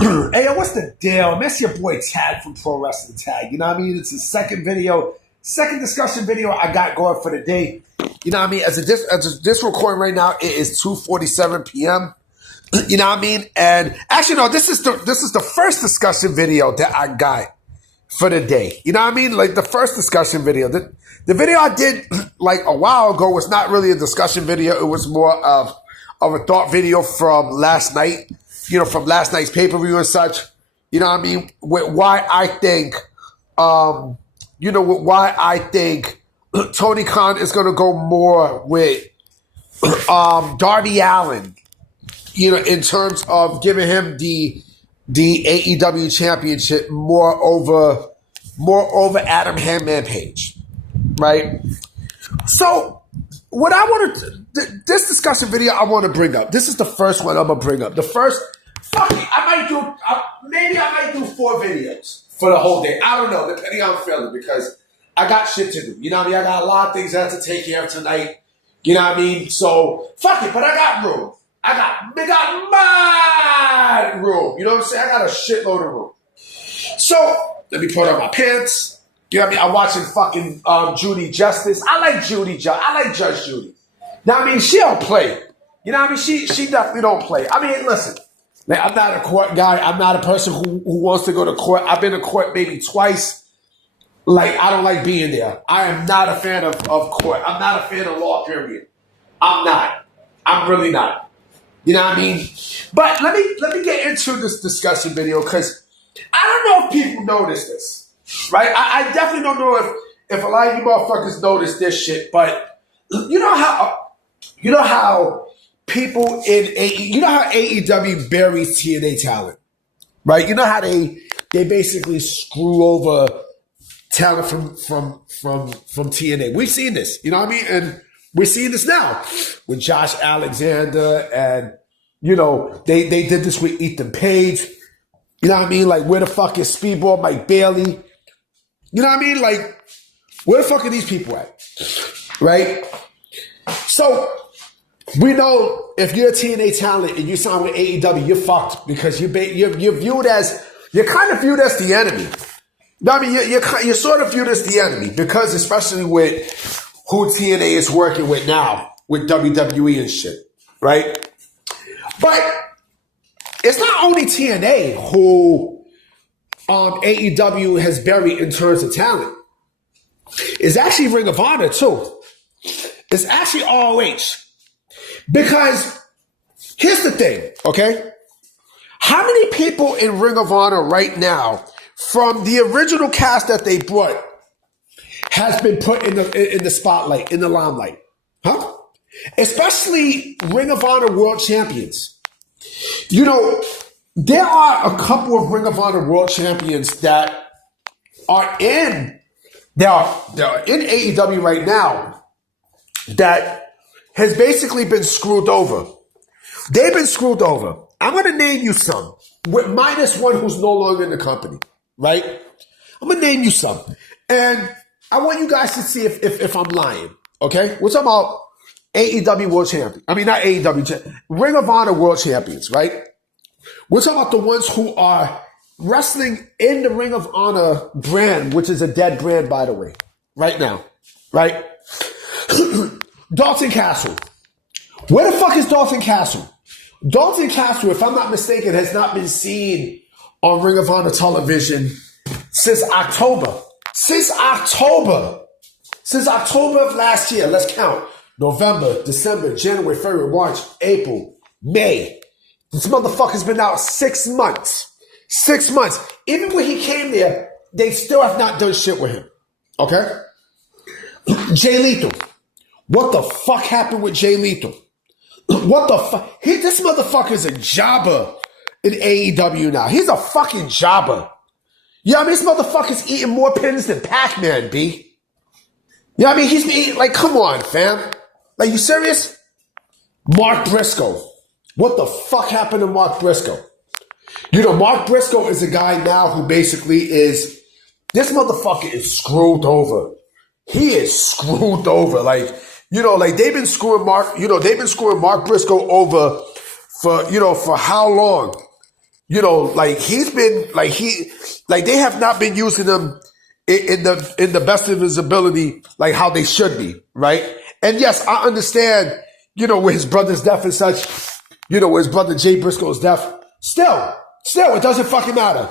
Hey, yo, what's the deal? That's your boy Tag from Pro Wrestling Tag. You know what I mean? It's the second discussion video I got going for the day. You know what I mean? As this recording right now, it is 2:47 p.m. You know what I mean? And actually, no, this is the first discussion video that I got for the day. You know what I mean? Like the first discussion video. The video I did like a while ago was not really a discussion video. It was more of a thought video from last night. You know, from last night's pay-per-view and such. You know what I mean? With why I think, Tony Khan is going to go more with Darby Allin. You know, in terms of giving him the AEW championship more over Adam Hangman Page, right? So, what I want to this discussion video I want to bring up. This is the first one I'm gonna bring up. The first, fuck it, maybe I might do 4 videos for the whole day. I don't know, depending on how I'm feeling, because I got shit to do. You know what I mean? I got a lot of things I have to take care of tonight. You know what I mean? So fuck it, but I got room. I got mad room. You know what I'm saying? I got a shitload of room. So let me put on my pants. You know what I mean? I'm watching fucking Judy Justice. I like Judge Judy. Now I mean, she don't play. You know what I mean? She definitely don't play. I mean, listen, like, I'm not a court guy. I'm not a person who wants to go to court. I've been to court maybe twice. Like, I don't like being there. I am not a fan of court. I'm not a fan of law, period. I'm not. I'm really not. You know what I mean? But let me get into this discussion video, because I don't know if people notice this. Right? I definitely don't know if a lot of you motherfuckers notice this shit, but you know how people in how AEW buries TNA Talent, right? You know how they basically screw over talent from TNA. We've seen this, you know what I mean? And we're seeing this now with Josh Alexander, and you know, they did this with Ethan Page. You know what I mean? Like, where the fuck is Speedball Mike Bailey? You know what I mean? Like, where the fuck are these people at? Right? So, we know if you're a TNA Talent and you sign with AEW, you're fucked, because you're kind of viewed as the enemy. You know what I mean? You're sort of viewed as the enemy, because especially with who TNA is working with now, with WWE and shit, right? But it's not only TNA who AEW has buried in terms of talent. It's actually Ring of Honor too. It's actually ROH. Because here's the thing, okay? How many people in Ring of Honor right now, from the original cast that they brought, has been put in the spotlight, in the limelight? Huh? Especially Ring of Honor World Champions. You know, there are a couple of Ring of Honor World Champions that are in AEW right now that has basically been screwed over. They've been screwed over. I'm going to name you some, with minus one who's no longer in the company, right? I'm going to name you some. And I want you guys to see if I'm lying, okay? We're talking about AEW World Champions. I mean, not AEW, Ring of Honor World Champions, right? We're talking about the ones who are wrestling in the Ring of Honor brand, which is a dead brand, by the way, right now, right? Dalton Castle. Where the fuck is Dalton Castle? Dalton Castle, if I'm not mistaken, has not been seen on Ring of Honor television since October. Since October of last year. Let's count. November, December, January, February, March, April, May. This motherfucker's been out 6 months. 6 months. Even when he came there, they still have not done shit with him. Okay? Jay Lethal. What the fuck happened with Jay Lethal? What the fuck? This motherfucker's a jobber in AEW now. He's a fucking jobber. You know what I mean? This motherfucker's eating more pins than Pac-Man, B. You know what I mean? He's been eating, like, come on, fam. Like, you serious? Mark Briscoe. What the fuck happened to Mark Briscoe? You know, Mark Briscoe is a guy now who basically is, this motherfucker is screwed over. He is screwed over. Like, you know, like they've been screwing Mark Briscoe over for how long? like he's been like they have not been using him in the best of his ability, like how they should be, right? And yes, I understand, with his brother's death and such, with his brother Jay Briscoe's death. Still, it doesn't fucking matter.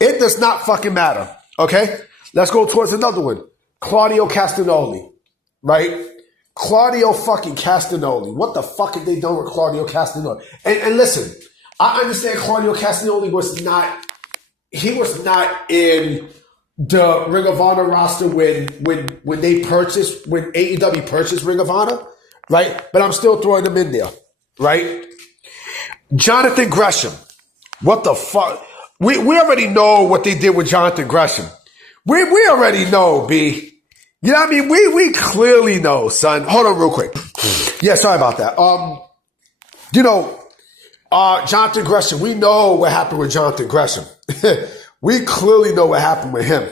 It does not fucking matter. Okay, let's go towards another one. Claudio Castagnoli, right? Claudio fucking Castagnoli. What the fuck have they done with Claudio Castagnoli? And listen, I understand Claudio Castagnoli was not in the Ring of Honor roster when AEW purchased Ring of Honor, right? But I'm still throwing him in there, right? Jonathan Gresham. What the fuck? We already know what they did with Jonathan Gresham. We already know, B. You know what I mean? We clearly know, son. Hold on real quick. Yeah, sorry about that. Jonathan Gresham, we know what happened with Jonathan Gresham. We clearly know what happened with him.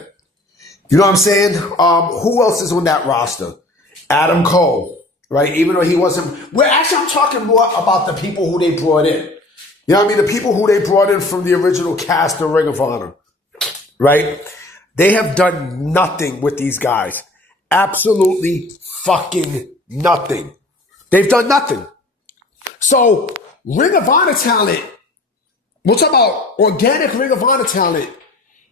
You know what I'm saying? Who else is on that roster? Adam Cole, right? Even though he wasn't... I'm talking more about the people who they brought in. You know what I mean? The people who they brought in from the original cast of Ring of Honor, right? They have done nothing with these guys. Absolutely fucking nothing. They've done nothing. So, Ring of Honor talent, we're talking about organic Ring of Honor talent,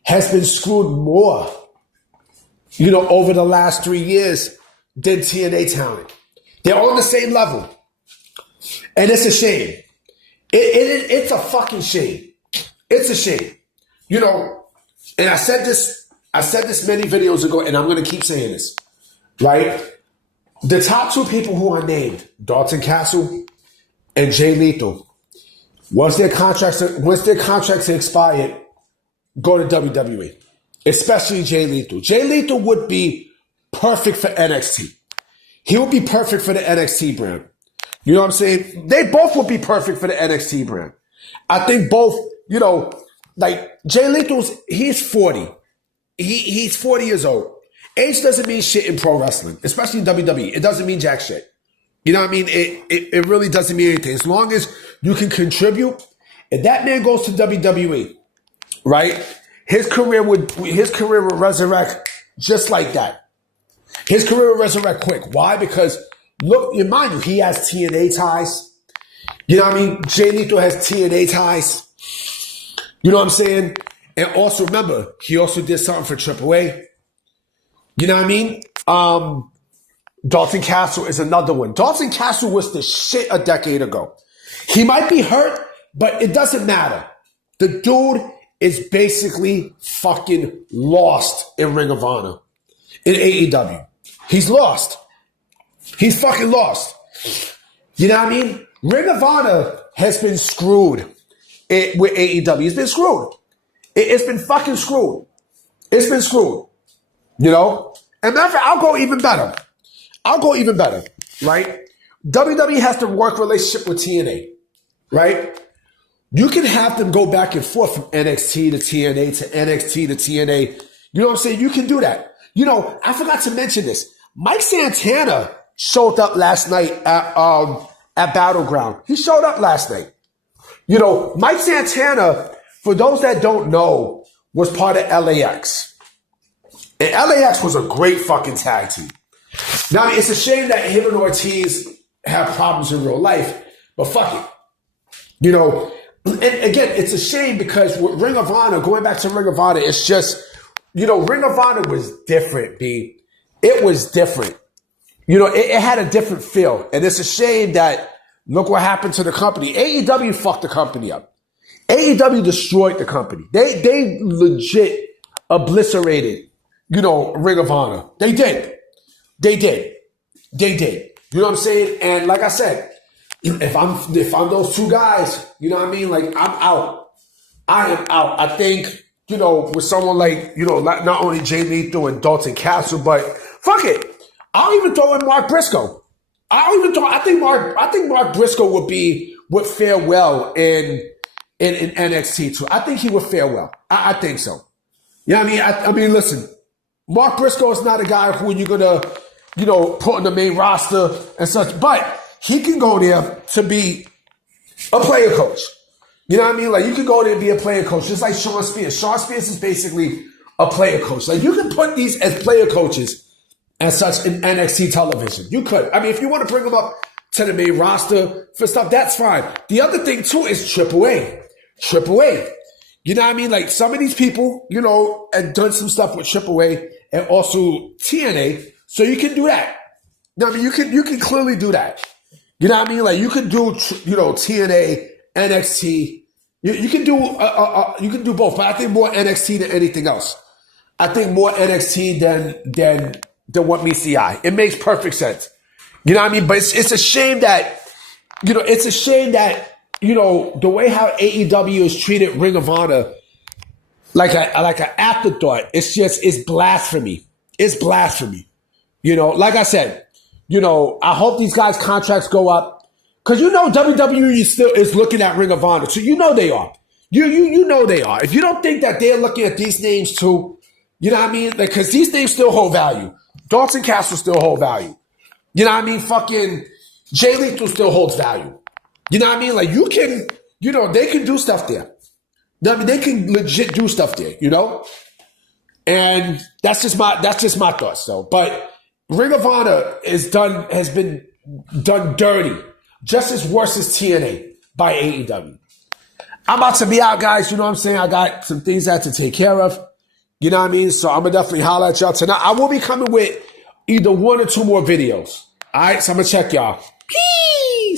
has been screwed more, over the last 3 years than TNA talent. They're on the same level. And it's a shame. It's a fucking shame. It's a shame. And I said this many videos ago, and I'm going to keep saying this, right? The top two people who are named, Dalton Castle and Jay Lethal, once their contracts expired, go to WWE. Especially Jay Lethal. Jay Lethal would be perfect for NXT. He would be perfect for the NXT brand. You know what I'm saying? They both would be perfect for the NXT brand. I think both, like Jay Lethal's, he's 40. He's 40 years old. Age doesn't mean shit in pro wrestling, especially in WWE. It doesn't mean jack shit. You know what I mean? It really doesn't mean anything. As long as you can contribute, if that man goes to WWE, right? His career would resurrect just like that. His career would resurrect quick. Why? Because look, mind you, he has TNA ties. You know what I mean? Jay Lethal has TNA ties. You know what I'm saying? And also remember, he also did something for AAA. You know what I mean? Dalton Castle is another one. Dalton Castle was the shit a decade ago. He might be hurt, but it doesn't matter. The dude is basically fucking lost in Ring of Honor, in AEW. He's lost. He's fucking lost. You know what I mean? Ring of Honor has been screwed with AEW. It's been screwed. It's been fucking screwed. It's been screwed. And matter of fact, I'll go even better. Right? WWE has to work relationship with TNA. Right? You can have them go back and forth from NXT to TNA to NXT to TNA. You know what I'm saying? You can do that. I forgot to mention this. Mike Santana showed up last night at Battleground. He showed up last night. Mike Santana, for those that don't know, was part of LAX. And LAX was a great fucking tag team. Now, it's a shame that him and Ortiz have problems in real life, but fuck it. And again, it's a shame because with Ring of Honor, going back to Ring of Honor, it's just, Ring of Honor was different, B. It was different. It had a different feel. And it's a shame that, look what happened to the company. AEW fucked the company up. AEW destroyed the company. They legit obliterated, Ring of Honor. They did. You know what I'm saying? And like I said, if I'm those two guys, you know what I mean? Like, I'm out. I am out. I think, with someone like, not only Jay Lethal and Dalton Castle, but fuck it. I'll even throw in Mark Briscoe. I think Mark Briscoe would fare well in NXT too. I think he would fare well. I think so. You know what I mean? Listen, Mark Briscoe is not a guy who you're gonna, put on the main roster and such, but he can go there to be a player coach. You know what I mean? Like, you could go there and be a player coach, just like Sean Spears. Sean Spears is basically a player coach. Like, you can put these as player coaches as such in NXT television. You could. I mean, if you want to bring them up to the main roster for stuff, that's fine. The other thing, too, is AAA. AAA. You know what I mean? Like, some of these people, you know, have done some stuff with AAA and also TNA, so you can do that. You know what I mean? You can clearly do that. You know what I mean? Like, you could do, you know, TNA, NXT. You can do both, but I think more NXT than anything else. I think more NXT than what meets the eye. It makes perfect sense. You know what I mean? But it's a shame that, you know, the way how AEW has treated Ring of Honor like an afterthought. It's blasphemy. It's blasphemy. You know, like I said, you know, I hope these guys' contracts go up. Because you know WWE still is looking at Ring of Honor. So you know they are. You know they are. If you don't think that they're looking at these names too, you know what I mean? Because these names still hold value. Dalton Castle still hold value. You know what I mean? Fucking Jay Lethal still holds value. You know what I mean? Like, you can, you know, they can do stuff there. I mean, they can legit do stuff there, you know? And that's just my thoughts, though. But Ring of Honor has been done dirty, just as worse as TNA by AEW. I'm about to be out, guys. You know what I'm saying? I got some things I have to take care of. You know what I mean? So I'm going to definitely holler at y'all tonight. I will be coming with either 1 or 2 more videos. All right? So I'm going to check y'all. Peace!